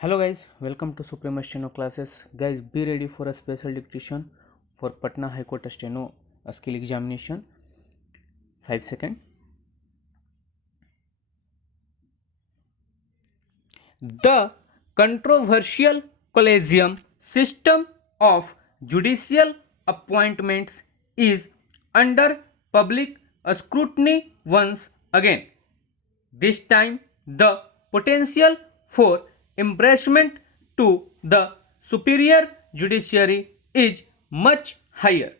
Hello guys, welcome to Supreme Steno classes. Guys, be ready for a special dictation for Patna High Court Steno skill examination. 5 seconds. The controversial collegium system of judicial appointments is under public scrutiny once again. This time, the potential for embarrassment to the superior judiciary is much higher.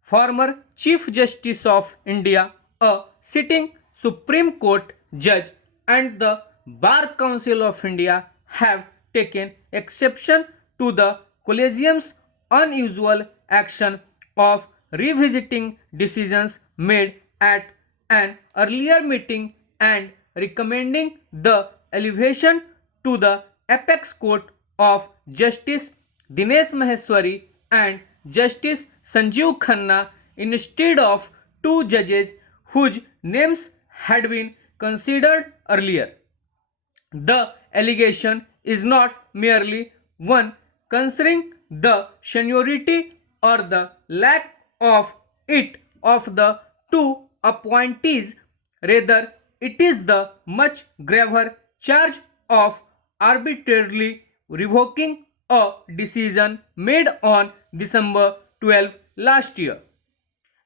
Former Chief Justice of India, a sitting Supreme Court judge, and the Bar Council of India have taken exception to the Collegium's unusual action of revisiting decisions made at an earlier meeting and recommending the elevation to the apex court of Justice Dinesh Maheshwari and Justice Sanjeev Khanna instead of two judges whose names had been considered earlier. The allegation is not merely one concerning the seniority or the lack of it of the two appointees, rather, it is the much graver charge of arbitrarily revoking a decision made on December 12 last year.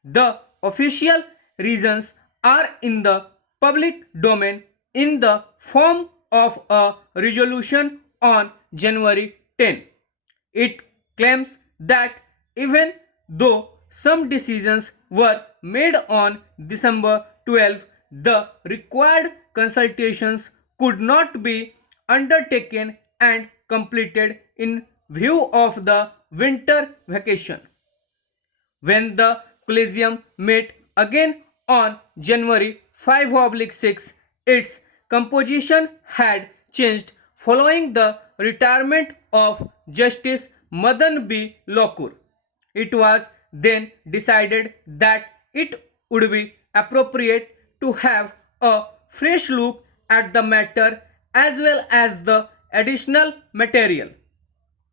The official reasons are in the public domain in the form of a resolution on January 10. It claims that even though some decisions were made on December 12, the required consultations could not be undertaken and completed in view of the winter vacation. When the Collegium met again on January 5/6, its composition had changed following the retirement of Justice Madan B. Lokur. It was then decided that it would be appropriate to have a fresh look at the matter as well as the additional material.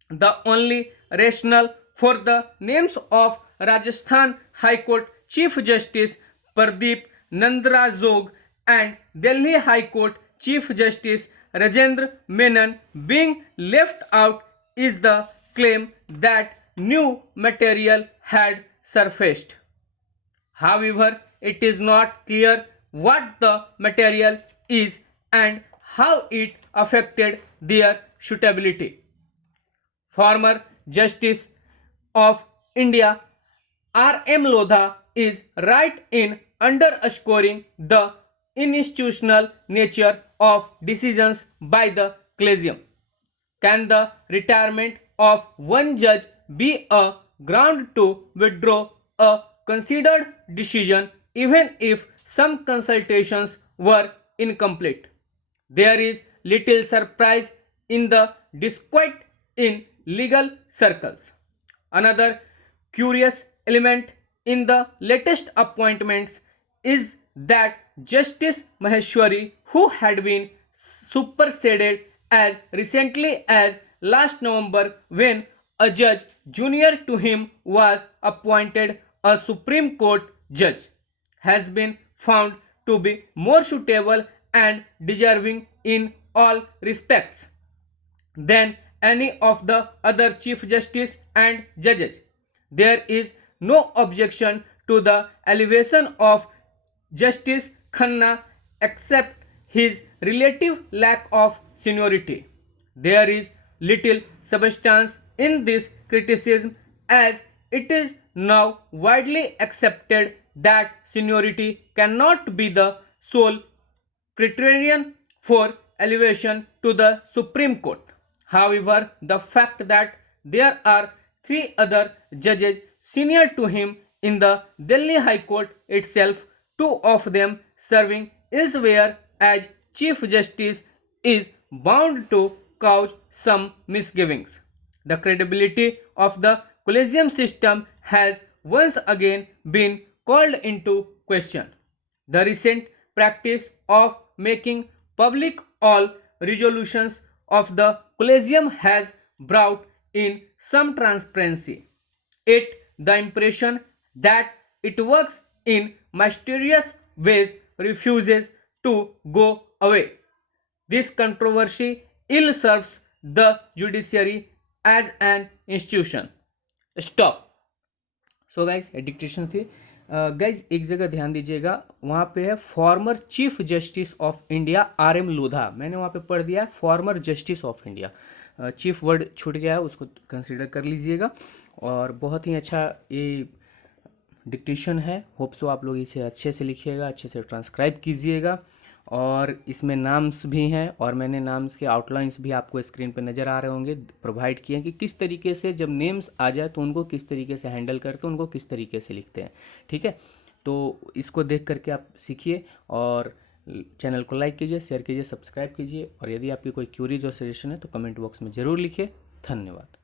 The only rationale for the names of Rajasthan High Court Chief Justice Pradeep Nandra Zog and Delhi High Court Chief Justice Rajendra Menon being left out is the claim that new material had surfaced. However, it is not clear what the material is and how it affected their suitability. Former Justice of India R.M. Lodha is right in underscoring the institutional nature of decisions by the Collegium. Can the retirement of one judge be a ground to withdraw a considered decision even if some consultations were incomplete? There is little surprise in the disquiet in legal circles. Another curious element in the latest appointments is that Justice Maheshwari, who had been superseded as recently as last November when a judge junior to him was appointed a Supreme Court judge, has been found to be more suitable and deserving in all respects than any of the other Chief Justice and judges. There is no objection to the elevation of Justice Khanna except his relative lack of seniority. There is little substance in this criticism as it is now widely accepted that seniority cannot be the sole criterion for elevation to the Supreme Court. However, the fact that there are three other judges senior to him in the Delhi High Court itself, two of them serving elsewhere as Chief Justice, is bound to cause some misgivings. The credibility of the collegium system has once again been called into question. The recent practice of making public all resolutions of the Colosseum has brought in some transparency. It the impression that it works in mysterious ways refuses to go away. This controversy ill serves the judiciary as an institution. Stop. So guys dictation थी। Guys एक जगह ध्यान दीजिएगा, वहाँ पे है former chief justice of India RM Lodha. मैंने वहाँ पे पढ़ दिया है former justice of India, chief word छूट गया है, उसको कंसीडर कर लीजिएगा। और बहुत ही अच्छा ये डिक्टेशन है, होप सो आप लोग इसे अच्छे से लिखिएगा, अच्छे से ट्रांसक्राइब कीजिएगा। और इसमें नाम्स भी हैं, और मैंने नाम्स के आउटलाइंस भी आपको स्क्रीन पर नज़र आ रहे होंगे प्रोवाइड किए हैं कि किस तरीके से जब नेम्स आ जाए तो उनको किस तरीके से हैंडल करते हैं, उनको किस तरीके से लिखते हैं। ठीक है, तो इसको देख करके आप सीखिए, और चैनल को लाइक कीजिए, शेयर कीजिए, सब्सक्राइब कीजिए, और यदि आपकी कोई क्यूरीज और सजेशन है तो कमेंट बॉक्स में ज़रूर लिखिए। धन्यवाद।